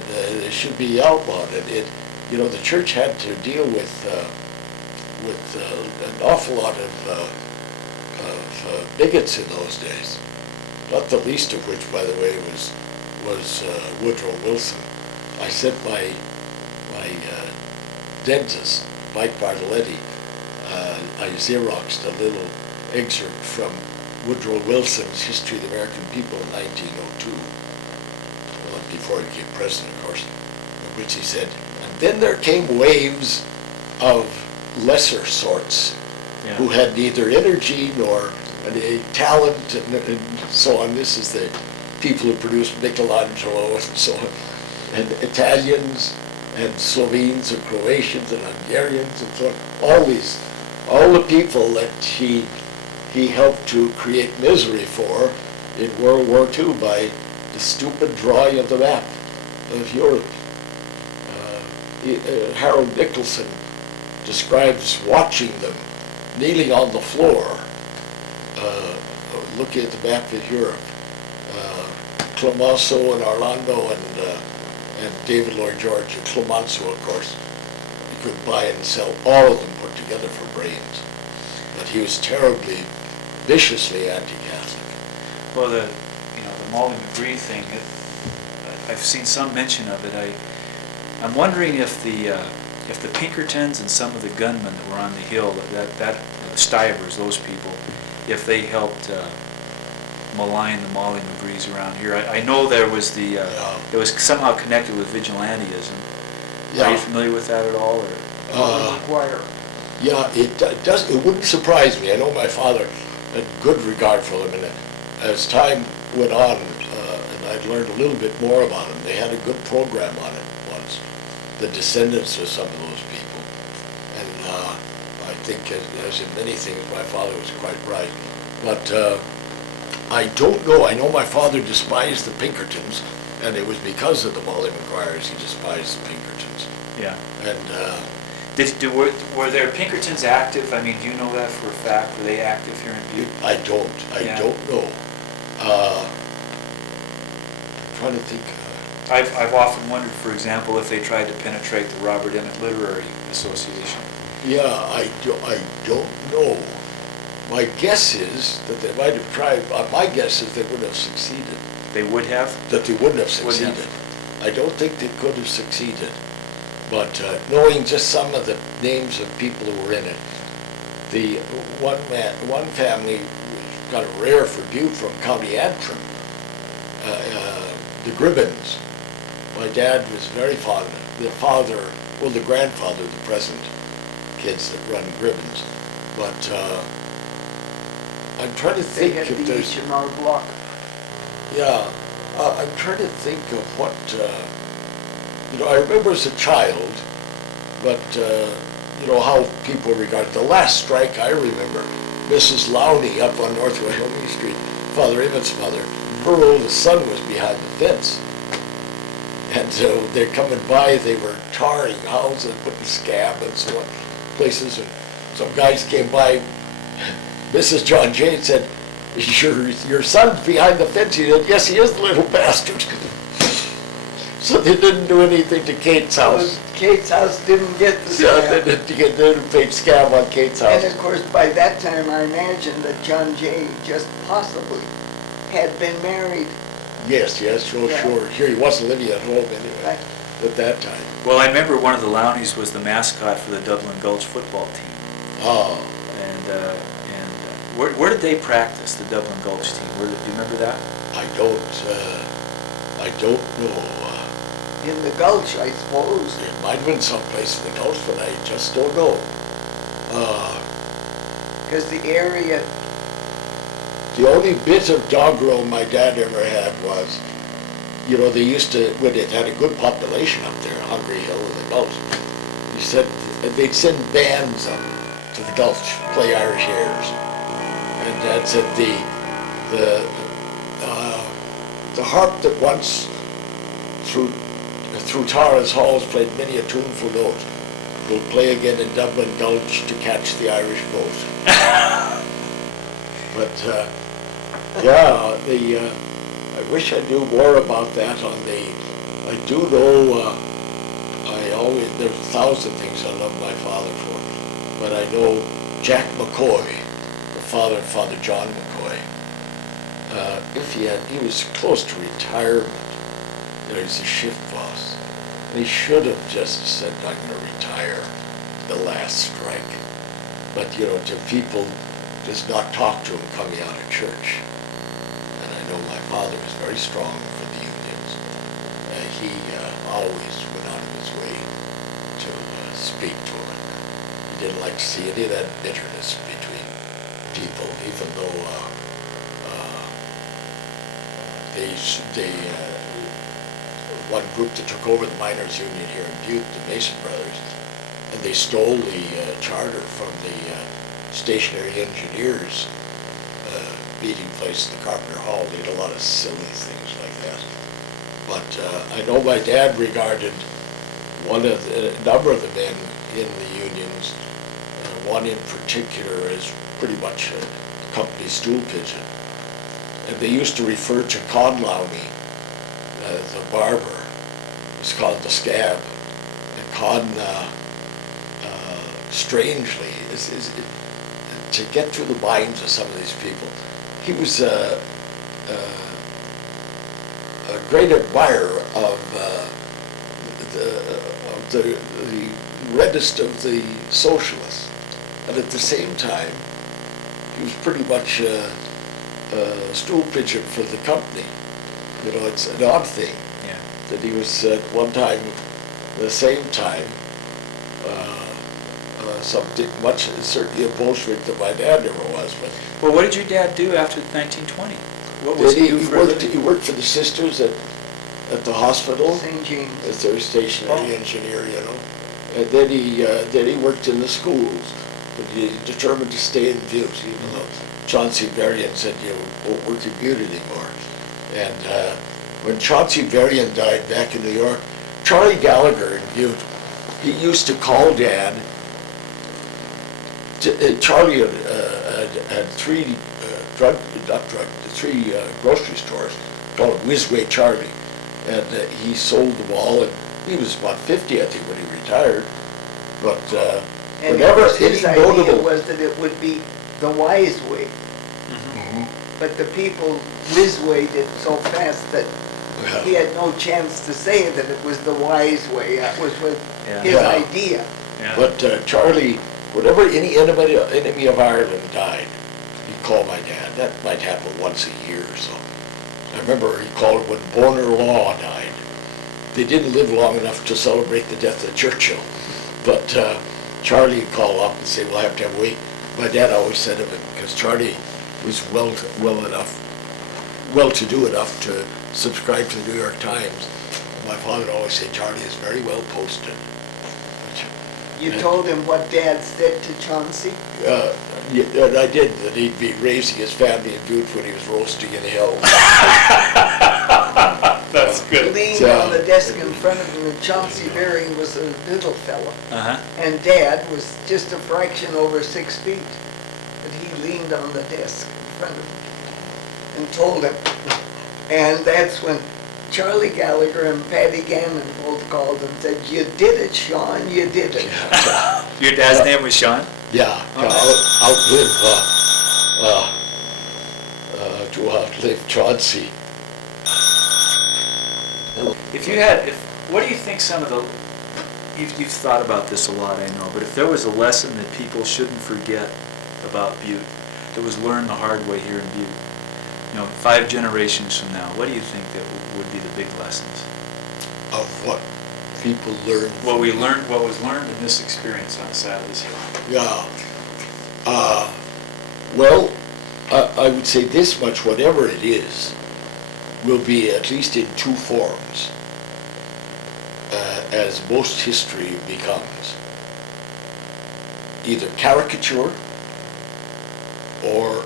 it should be outlawed. The church had to deal with an awful lot of bigots in those days. Not the least of which, by the way, was Woodrow Wilson. I sent my dentist, Mike Bartoletti, I Xeroxed a little excerpt from Woodrow Wilson's History of the American People in 1902, well, before he became president, of course, in which he said, and then there came waves of lesser sorts who had neither energy nor a talent and so on. This is the people who produced Michelangelo and so on, and Italians and Slovenes and Croatians and Hungarians and so on. All the people that he helped to create misery for in World War II by the stupid drawing of the map of Europe. Harold Nicholson describes watching them kneeling on the floor, looking at the map of Europe. Clemenceau and Orlando and David Lloyd George, and Clemenceau, of course, he could buy and sell all of them put together for brains. But he was terribly, viciously anti-Catholic. Well, the Molly McGree thing, I've seen some mention of it. I'm wondering if the Pinkertons and some of the gunmen that were on the hill, the Stivers, those people, if they helped malign the Molly McGrees around here. I know there was it was somehow connected with vigilantism. Are you familiar with that at all? Or? Yeah, it does. It wouldn't surprise me. I know my father had good regard for them, and as time went on, and I'd learned a little bit more about them, they had a good program on it once, the descendants of some of those people. And I think, as in many things, my father was quite right. But I don't know. I know my father despised the Pinkertons, and it was because of the Molly McGuires he despised the Pinkertons. Yeah. And were there Pinkertons active? I mean, do you know that for a fact? Were they active here in Butte? I don't know. I'm trying to think. I've often wondered, for example, if they tried to penetrate the Robert Emmett Literary Association. Yeah, I don't know. My guess is that they might have tried. My guess is they would have succeeded. They would have? That they wouldn't have succeeded. I don't think they could have succeeded. But knowing just some of the names of people who were in it, the one family got a rare for Butte from County Antrim, the Gribbins. My dad was very fond of the grandfather of the present kids that run Gribbins. But I'm trying to think if there's... H&R Block. Yeah, I'm trying to think of what... I remember as a child, but, how people regard the last strike. I remember Mrs. Lowney up on North Wyoming Street, Father Emmett's mother. Her oldest son was behind the fence. And so they're coming by, they were tarring houses, putting scab and so on, places. And some guys came by, Mrs. John Jay said, your son's behind the fence. He said, yes, he is, the little bastard. So they didn't do anything to Kate's house. Kate's house didn't get the scab. Yeah, they didn't pay scab on Kate's house. And of course, by that time, I imagine that John Jay just possibly had been married. Yes, sure. Here, he wasn't living at home anyway at that time. Well, I remember one of the Lowneys was the mascot for the Dublin Gulch football team. Oh. And where did they practice, the Dublin Gulch team? Do you remember that? I don't know. In the Gulch, I suppose. It might have been someplace in the Gulch, but I just don't know. Because the area... The only bit of doggerel my dad ever had was, they used to, when it had a good population up there, Hungry Hill and the Gulch, he said they'd send bands up to the Gulch, play Irish airs. And Dad said the harp that once through Tara's halls played many a tuneful note will play again in Dublin Gulch to catch the Irish boat. But I wish I knew more about that I do know, there's 1,000 things I love my father for, but I know Jack McCoy, the father of Father John McCoy, he was close to retirement. He's a shift boss. He should have just said, I'm going to retire the last strike. But, to people, just not talk to him coming out of church. And I know my father was very strong for the unions. He always went out of his way to speak to him. He didn't like to see any of that bitterness between people, even though one group that took over the miners' union here in Butte, the Mason Brothers, and they stole the charter from the stationary engineers meeting place in the Carpenter Hall. They did a lot of silly things like that. But I know my dad regarded a number of the men in the unions, one in particular as pretty much a company stool pigeon. And they used to refer to Conlowny, the barber. It's called the Scab. And Con, strangely, to get through the minds of some of these people, he was a great admirer of the reddest of the socialists. And at the same time, he was pretty much a stool pigeon for the company. It's an odd thing. Yeah. That he was at one time, the same time, something much, certainly a Bolshevik that my dad never was. But Well, what did your dad do after 1920? What was he do for a living? He worked for the sisters at the hospital St. James. as their stationary engineer, And then he worked in the schools. But he determined to stay in Butte, even though Chauncey Berrien said, you won't work in Butte anymore. And when Chauncey Berrien died back in New York, Charlie Gallagher in Butte, he used to call Dad. Charlie had three grocery stores, called it Whizway Charlie. And he sold them all, and he was about 50, I think, when he retired. But And whenever his any idea notable... was that it would be the wise way. Mhm. But the people whiz-wayed it so fast that he had no chance to say that it was the wise way. That was his Yeah. idea. Yeah. But Charlie, whenever any enemy of Ireland died, he'd call my dad. That might happen once a year or so. I remember he called when Bonar Law died. They didn't live long enough to celebrate the death of Churchill. But Charlie would call up and say, we'll have to wait. My dad always said of it, because Charlie was well-to-do enough to subscribe to the New York Times. My father would always say, Charlie is very well posted. You told him what Dad said to Chauncey? And I did, that he'd be raising his family in Butte when he was roasting in hell. That's good. Leaned on the desk in front of him, and Chauncey Berrien was a little fella. Uh-huh. And Dad was just a fraction over 6 feet. But he leaned on the desk in front of him and told him. And that's when Charlie Gallagher and Paddy Gannon both called and said, you did it, Sean, you did it. Your dad's name was Sean? Yeah, to outlive Chauncey. What do you think some of the, you've thought about this a lot, I know, but if there was a lesson that people shouldn't forget about Butte, that was learned the hard way here in Butte, 5 generations from now, what do you think that would be the big lessons? Of what people learn. What was learned in this experience on the side of this hill? Yeah. Well, I would say this much, whatever it is, will be at least in 2 forms, as most history becomes. Either caricature or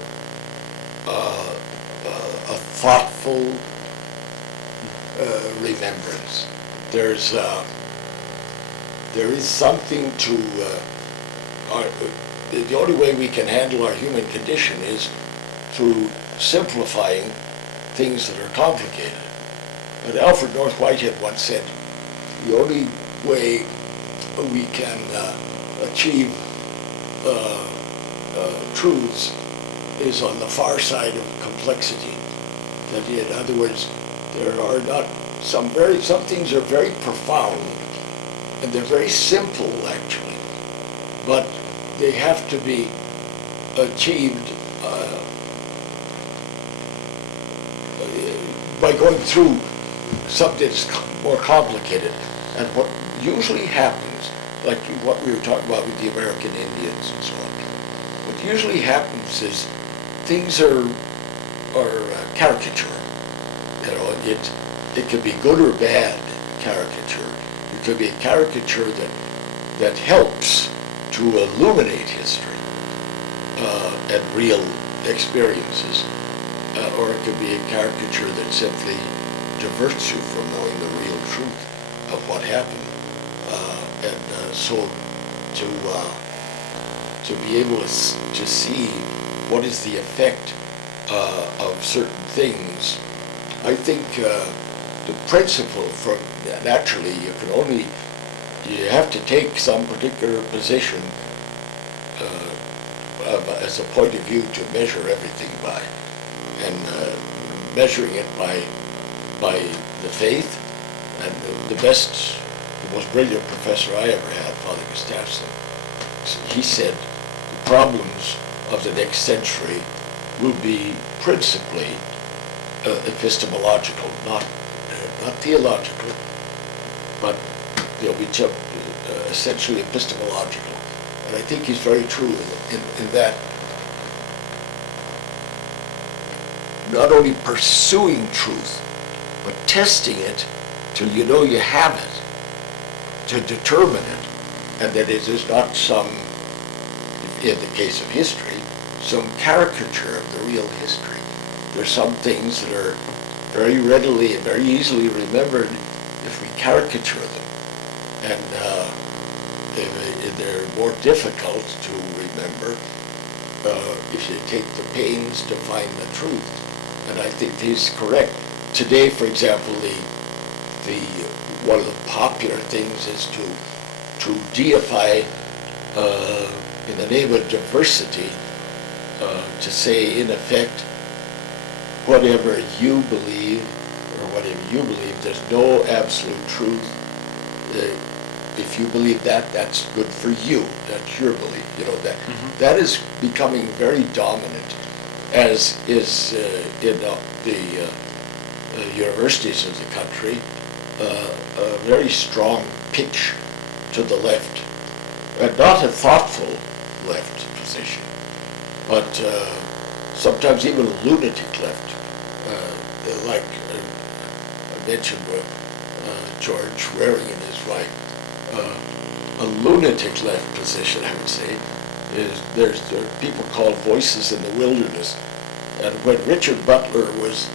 a thoughtful remembrance. There is something to, the only way we can handle our human condition is through simplifying things that are complicated. But Alfred North Whitehead once said, the only way we can achieve truths is on the far side of complexity. That in other words, there are not some things are very profound, and they're very simple actually, but they have to be achieved by going through something that's more complicated. And what usually happens, like what we were talking about with the American Indians and so on, what usually happens is things are caricature. You know, it could be good or bad caricature. It could be a caricature that helps to illuminate history and real experiences, or it could be a caricature that simply diverts you from knowing the real truth of what happened. So to be able to see what is the effect of certain things, I think the principle from naturally you have to take some particular position as a point of view to measure everything by, and measuring it by the faith. And the most brilliant professor I ever had, Father Gustafsson, he said the problems of the next century will be principally epistemological, not theological, but they'll be essentially epistemological. And I think he's very true in that not only pursuing truth, but testing it till you know you have it, to determine it, and that it is not some, in the case of history, some caricature of the real history. There's some things that are very readily and very easily remembered if we caricature them, and they're more difficult to remember if you take the pains to find the truth. And I think he's correct. Today, for example, one of the popular things is to deify in the name of diversity, to say in effect, whatever you believe, there's no absolute truth. If you believe that, that's good for you. That's your belief. You know that that is becoming very dominant, as is in the universities of the country. A very strong pitch to the left, and not a thoughtful left position, but sometimes even a lunatic left. Like I mentioned George Waring and his wife, a lunatic left position, I would say, is there are people called voices in the wilderness. And when Richard Butler was